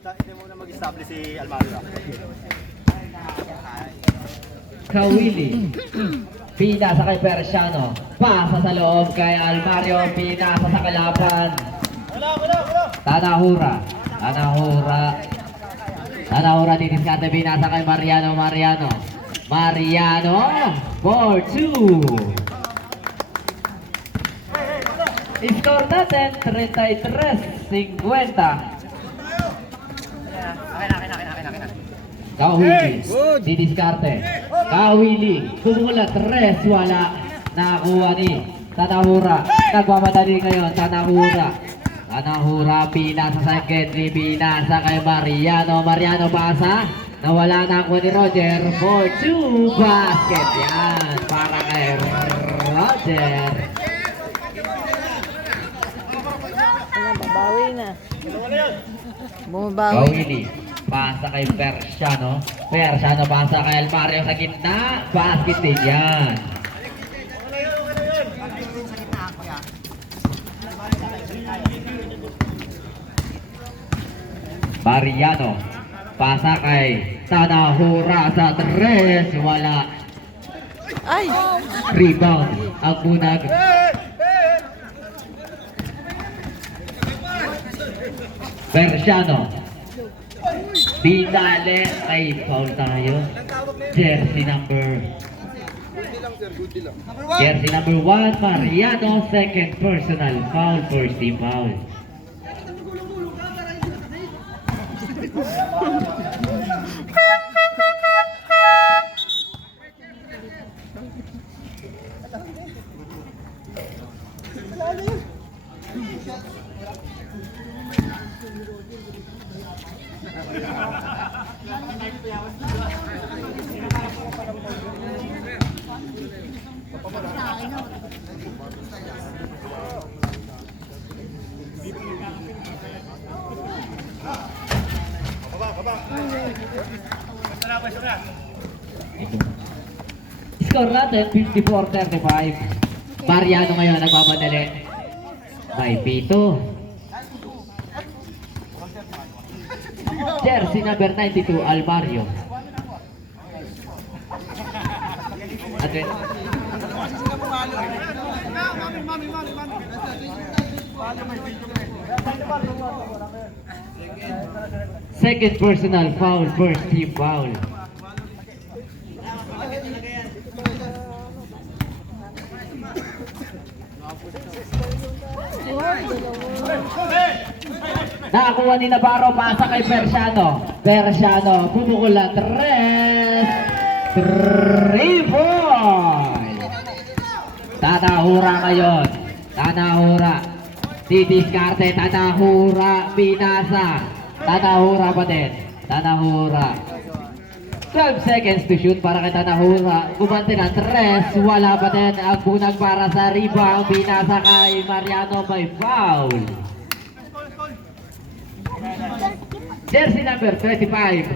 Hindi mo na mag-establish si Almario. Kawili. Pinasa kay Persiano. Pasa sa loob kay Almario. Pinasa sa kalaban. Tanahura. Tanahura diniskarte. Pinasa kay Mariano. Mariano. 4-2. Score natin 33-50. Kawili, didiskarte. Kawili, kumulat, res, wala. Nakakuha ni Tanahura. Nagmamadali ngayon, Tanahura. Pinasa sa Kendry, pinasa kay Mariano. Mariano pasa. Nawala na ako ni Roger. 4-2 basket. Yan, para kay Roger. Babawi na. Bumabawi. Kawili. Pasa kay Persiano. Pasa kay Almario sa gitna. Basket din yan. Mariano. Pasa kay Tanahura sa tres. Wala. Ay! Rebound. Ang bunag. Persiano. Binale, ay foul tayo. Jersey number 1, Mariano, second personal foul, first team foul. Score natin 54-35. Mariano ngayon nagmamadali. May pito. Jersey number 92, Almario. Atin. Second personal foul, first team foul. Nakakuha ni Navarro, pasa kay Persiano. Bumukol na 3 point. Tanahura ngayon. Didiskarte, Tanahura, pinasa. Tanahura pa din. 12 seconds to shoot para kay Tanahura. Gumanti na 3, wala pa din. Ang bunag para sa rebound. Pinasa kay Mariano, may foul. Jersey number 25.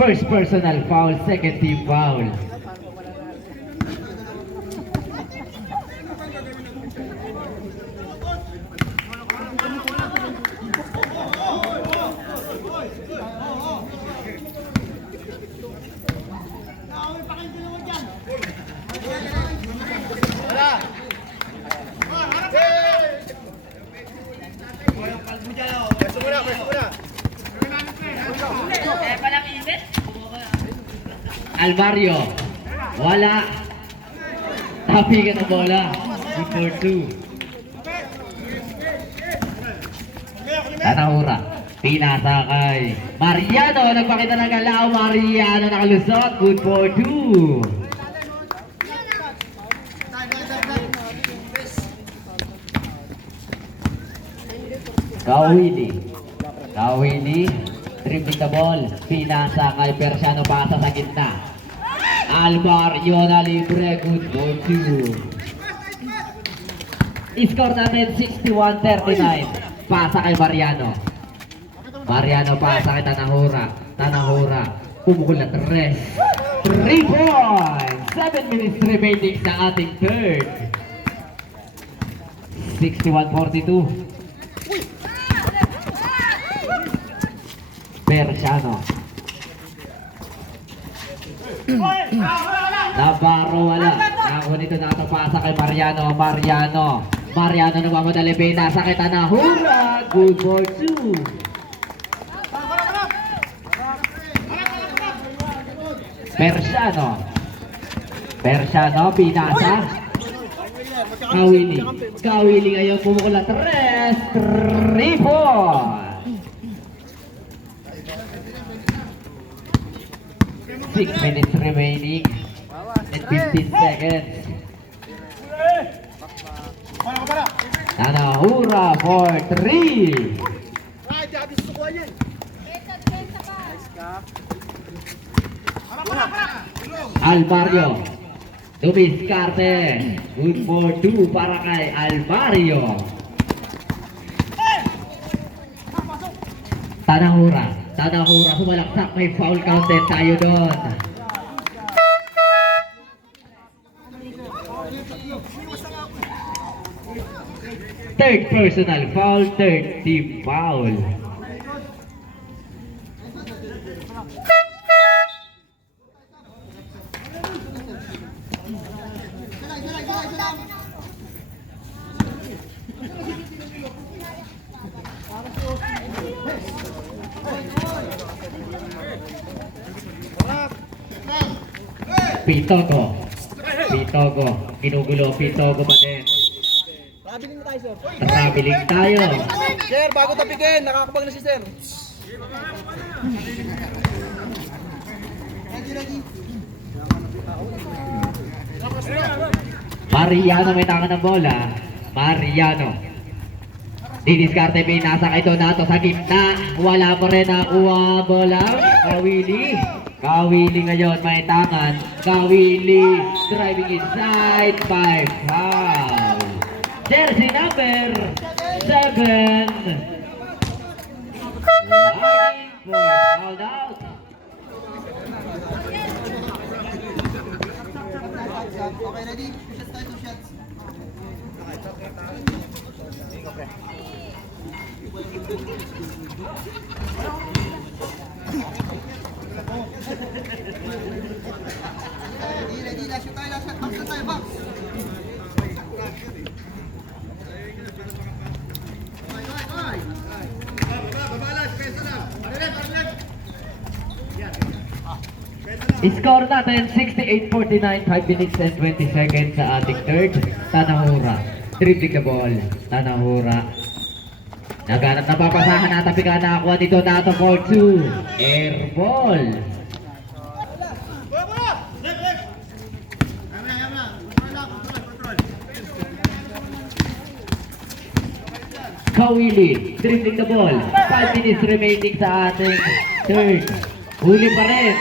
First personal foul, second team foul. Almario, wala. Tapigan ang bola. Good for 2. Tanahura, pinasa kay Mariano. Nagpakita ng galaw. Mariano nakalusot. Good for 2. Kawili, dribbling the ball. Pinasa kay Persiano, pasa sa gitna. Almario na libre, good for 2. Score natin 61-39. Pasa kay Mariano. Pasa kay Tanahura. Pumukul na 3 points. 7 minutes remaining sa ating third. 61-42. Persiano. Navarro wala. Ako nito nakapasa kay Mariano. Mariano nagmamadali. Nasa kita na. Hura! Good for 2. Persiano, pinasa. Kawili ngayon pumukula. 3-4. 6 minutes remaining and 15 seconds. Tanahura for 3. Alvario Dumiscarte. Good for 2 para kay Alvario. Tanahura humalaksak. May foul counted tayo doon. Third personal foul, third team foul. Pitogo, ginugulo, Pitogo pa din. Traveling tayo. Sir, bago tapikin, nakakabag na si sir. Mariano may tangan ng bola. Mariano. Didiskarte pinasa kay Donato sa gitna. Wala pa rin nakuha bola. Kawili ngayon may tangan. Kawili driving inside. 5 foul. Jersey number 7. Warning for foul out. Okay, ready? Shots tayo, 2 shots. Ready, last shot tayo, box na tayo, box. Score natin 68-49, 5 minutes and 20 seconds sa ating third. Tanahura. Dribbling the ball. Tanahura. Naganap na papasahan at tapikan na ako dito nato for 2. Air ball. Kawili. Dribbling the ball. 5 minutes remaining sa ating third. Huli pa rin.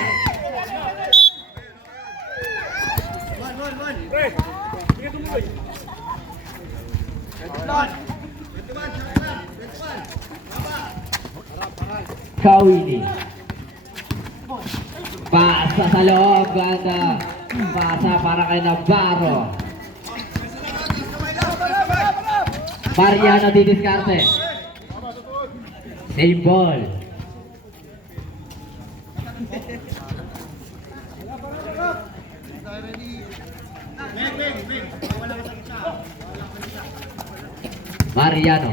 Kawili. Pasa sa loob. Ganda. Pasa para kay Navarro. Mariano didiskarte. Same ball. Mariano.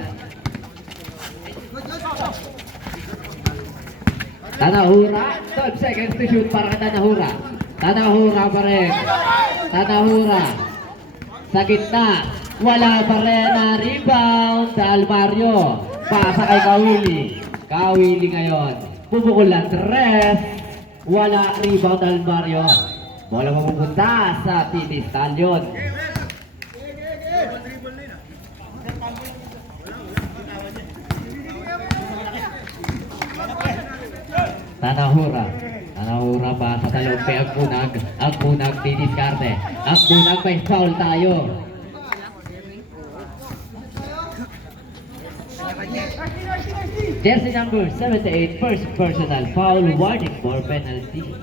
Tanahura. 12 seconds to shoot para kay Tanahura. Tanahura pa rin. Tanahura. Sa gitna. Wala pa rin na rebound sa Alvario. Pasa kay Kawili. Kawili ngayon. Bubukol lang 3. Wala rebound Alvario. Bola mapupunta sa Titi Stallion. Tanahura. Tanahura pa sa talong kay Agpunag. Agpunag didiskarte. Agpunag may foul tayo. Jersey number 78, first personal foul, warning for penalty.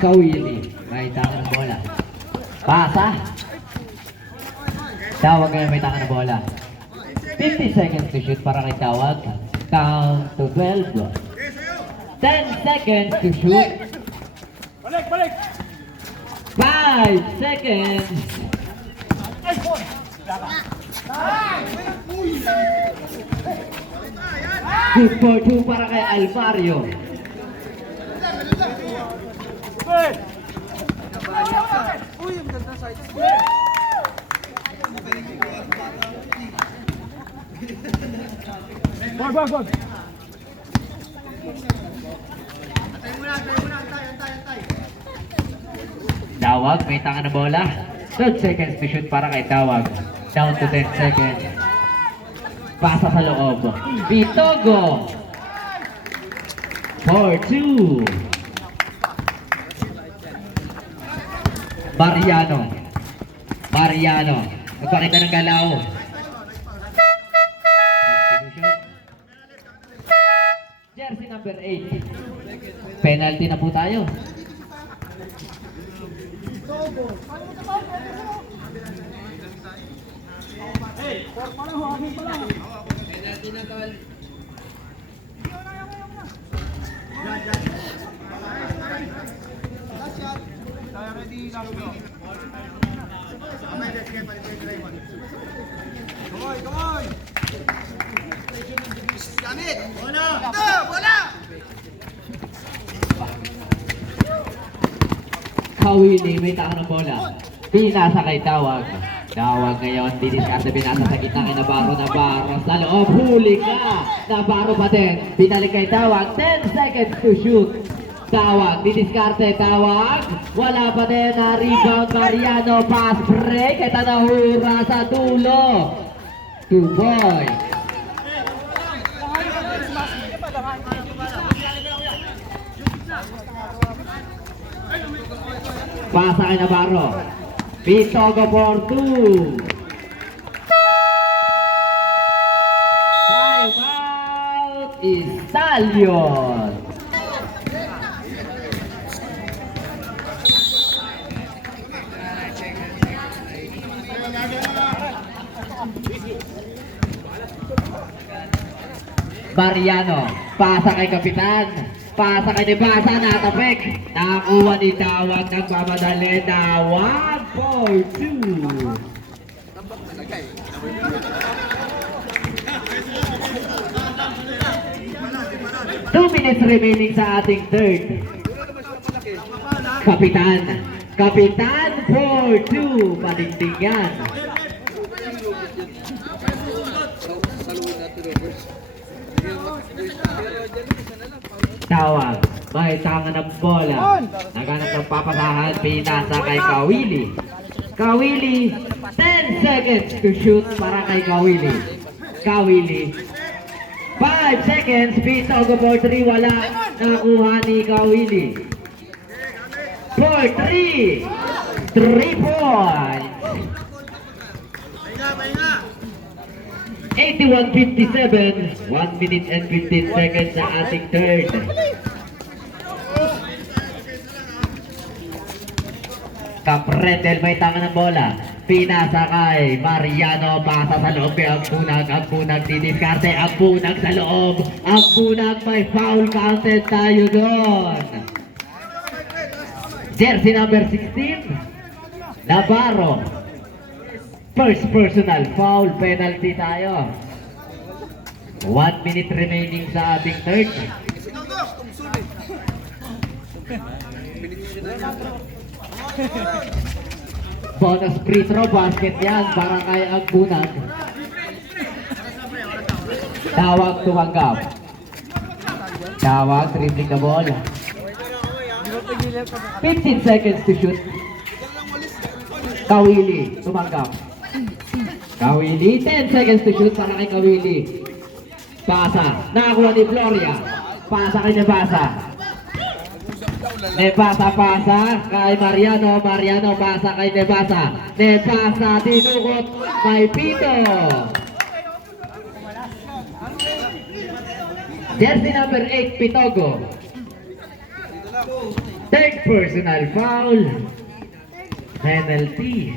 Kawili, may tangan ng bola. Pasa. Tawag ngayon may tangan ng bola. 50 seconds to shoot para kay Tawag. Count to 12. 10 seconds to shoot. Balik, balik! 5 seconds. Good for 2 para kay Alvario. Balik! Uy, ang ganda side. Wag! Tawag, may tangan na bola. 12 seconds to shoot para kay Tawag. Down to 10 seconds. Pasa sa loob. Bitogo. 4-2. Mariano. Nagpakita ng galaw. Jersey number 8. Penalty na po tayo. Come on! Gamit! Bola! Bola! Kawili, may tangan ng bola. Pinasa kay Tawag. Tawag ngayon, diniskarte, pinasa sa gitna kay Navarro sa loob. Huli ka! Navarro pa din. Pinalik kay Tawag. 10 seconds to shoot. Tawag, diniskarte, Tawag. Wala pa din na rebound. Mariano, pass break. Ito nahura sa dulo. 2 boys. Pasa kay Navarro. Bitogo for 2. Time out is Stallion. Mariano, pasa kay Kapitan. Pasa kay Debasa, natapik. Nakakuha ni Tawag ng mamadali na 1-4-2. Two minutes remaining sa ating third. Kapitan 4-2. Panindigan. Tawag, may tangan ng bola. Naganap ng papasahan, pinasa kay Kawili. Kawili, 10 seconds to shoot para kay Kawili. Kawili, 5 seconds, Bitogo for 3, wala nakuha ni Kawili. For 3 points. 81-57, 1 minute and 15 seconds sa ating third. Capretel may tangan ng bola. Pinasa kay Mariano, pasa sa loob kay Agpunag didiskarte, Agpunag sa loob. Agpunag, may foul counted tayo doon. Jersey number 16, Navarro. First personal foul, penalty tayo. 1 minute remaining sa ating third. Bonus free throw, basket yan para kay Agpunag. Tawag tumanggap. Tawag, dribbling the ball. 15 seconds to shoot. Kawili, tumanggap. Kawili, 10 seconds to shoot para kay Kawili. Pasa, nakakuha ni Floria. Pasa kay Nebasa. Nebasa pasa kay Mariano. Mariano pasa kay Nebasa. Nebasa dinukot kay Pito. Jersey number 8, Pitogo. Third personal foul. Penalty.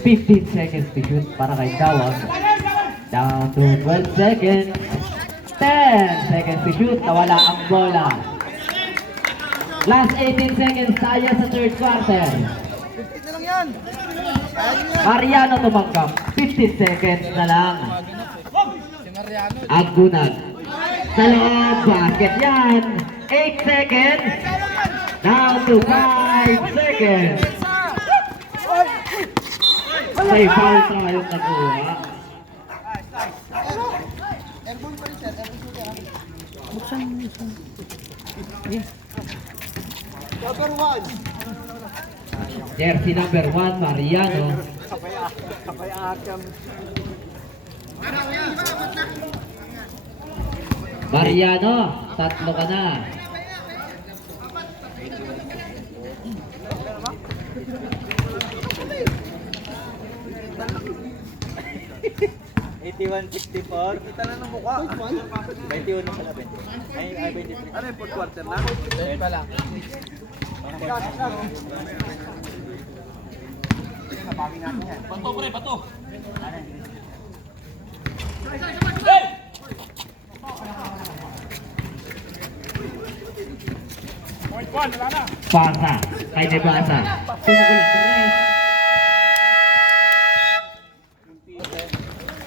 Fifteen seconds to shoot para kay Dawag. Down to 12 seconds. 10 seconds to shoot. Nawala ang bola. Last 18 seconds tayo sa third quarter. 50 na lang yan. Mariano tumanggap. 15 seconds na lang. Agunag. Sa loob. Basket yan. 8 seconds. Down to 5 seconds. May foul tayo nakuha. Airborne pa rin sir. Buksan mo. Number 1. Jersey number 1, Mariano. Sabay akam. Mariano, tatlo ka na. Kita na ng mukha. 21 na pala. Ay, 23. Ano yung fourth quarter na? Ayun pa lang. Bato pre, bato. Point 1, wala na. Pasa, kay Nebasa. Tumukulang ka rin.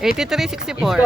83-64.